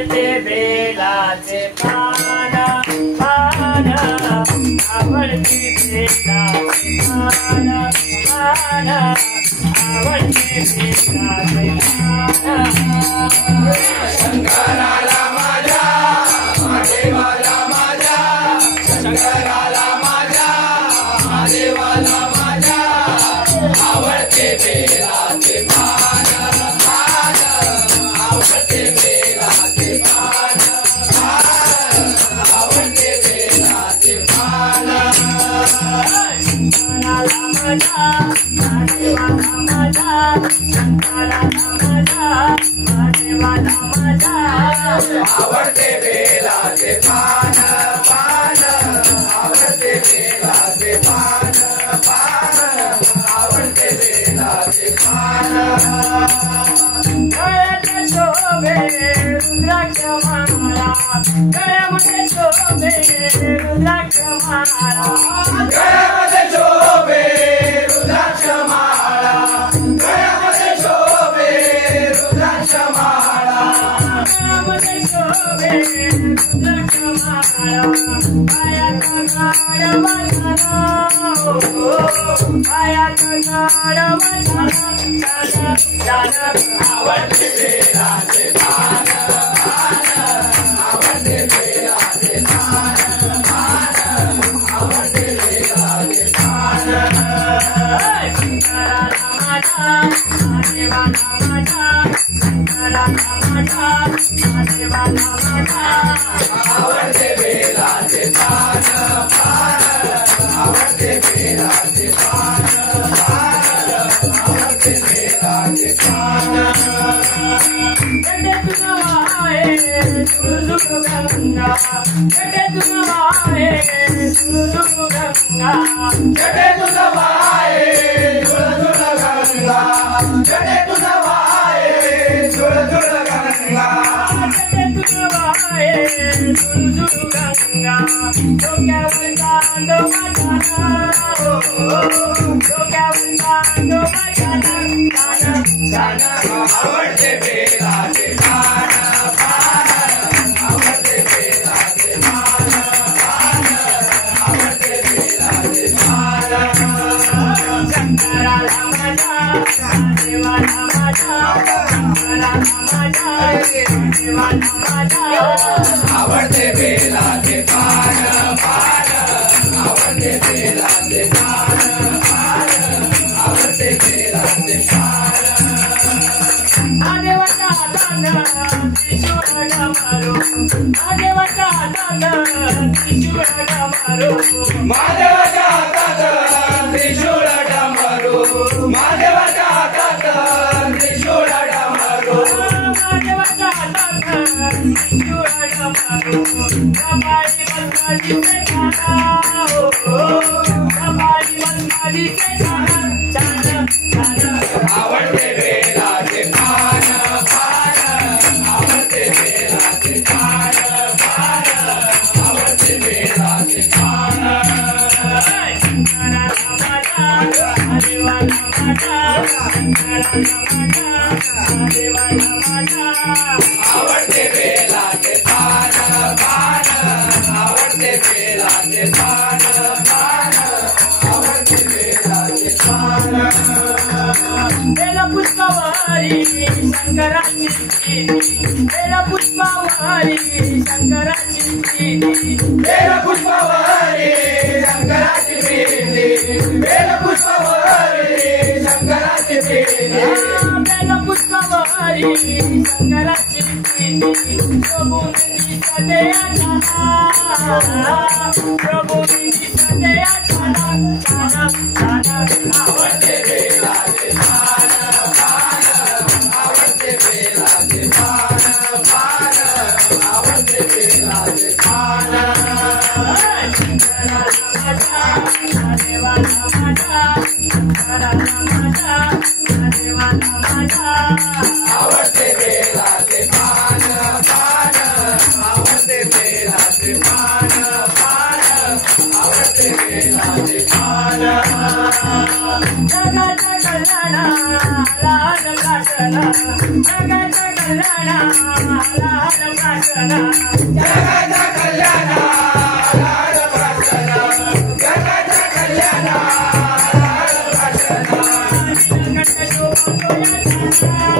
आवडते बेलाचे पान पान आवडते बेलाचे पान पान आवडते बेलाचे पान शंकराला माझ्या महादेवाला माझ्या शंकराला माझ्या महादेवाला माझ्या आवडते बेलाचे पान पान आवडते बेलाचे पान पान आवडते बेलाचे पान शंकराला माझ्या महादेवाला माझ्या शंकराला माझ्या महादेवाला माझ्या आवडते बेलाचे पान पान आवडते बेलाचे पान पान आवडते बेलाचे पान गळ्यात शोभे रुद्राक्ष माळा गळ्यामध्ये शोभे रुद्राक्ष माळा गळ्यामध्ये शोभे रुद्राक्ष माळा गळ्यामध्ये शोभे रुद्राक्ष माळा गळ्यामध्ये शोभे रुद्राक्ष माळा पायात काळ वाजला पायात काळ वाजला आवडते बेलाचे पान पान आवडते बेलाचे पान पान आवडते बेलाचे पान शंकराला माझ्या महादेवाला माझ्या शंकराला माझ्या महादेवाला माझ्या आवडते बेलाचे पान पान आवडते बेलाचे पान पान आवडते बेलाचे पान गडे तुझा आहे झुळझुळ गंगा गडे तुझा आहे झुळझुळ गंगा जडे तुझा वाहे झुळझुळ गंगा जडे तुझा वाहे झुळझुळ गंगा गडे तुझा आहे झुळझुळ गंगा डोक्यावर चांद माझ्या डोक्यावर चांद माझ्या आवडते बेलाचे पान पान आवडते बेलाचे पान पान आवडते बेलाचे पान शंकराला माझ्या महादेवाला माझ्या शंकराला माझ्या महादेवाला माझ्या आवडते बेलाचे पान पान आवडते बेलाचे पान पान आवडते बेलाचे पान महादेवाच्या हातानं त्रिशूळ डमरू महादेवाच्या हातानं त्रिशूळ डमरू महादेवाच्या हातात त्रिशूळ डमरू महादेवाच्या हातात त्रिशूळ डमरू महादेवाच्या हातानं त्रिशूळ डमरू कपाळी बसमाजीचे छाना कपाळी बसमाजीचे छाना आवडते बेलाचे पान पान आवडते बेलाचे पान पान आवडते बेलाचे पान शंकराला माझ्या महादेवाला माझ्या शंकराला माझ्या महादेवाला माझ्या आवडते बेलाचे पान पान आवडते बेलाचे पान पान आवडते बेलाचे पान बेला पुष्पावारी शंकराची बेला पुष्पावारी शंकराची बेल पुष्पावरी शंकराची बेली बेल पुष्पावरी शंकराची बेली बेला पुष्पावारी शंकराची प्रभू सदया प्रभू सदया आवडते बेलाचे पान पान आवडते बेलाचे पान पान आवडते बेलाचे पान आवडते बेलाचे पान पान आवडते बेलाचे पान पान आवडते बेलाचे पान जगाच्या कल्याणा लहान काटला जगाच्या कल्याणा लाल प्रार्थना जगाचा कल्याण लाल प्रार्थना जगाचा कल्याण लाल प्रार्थना नीलकंठ शोभतो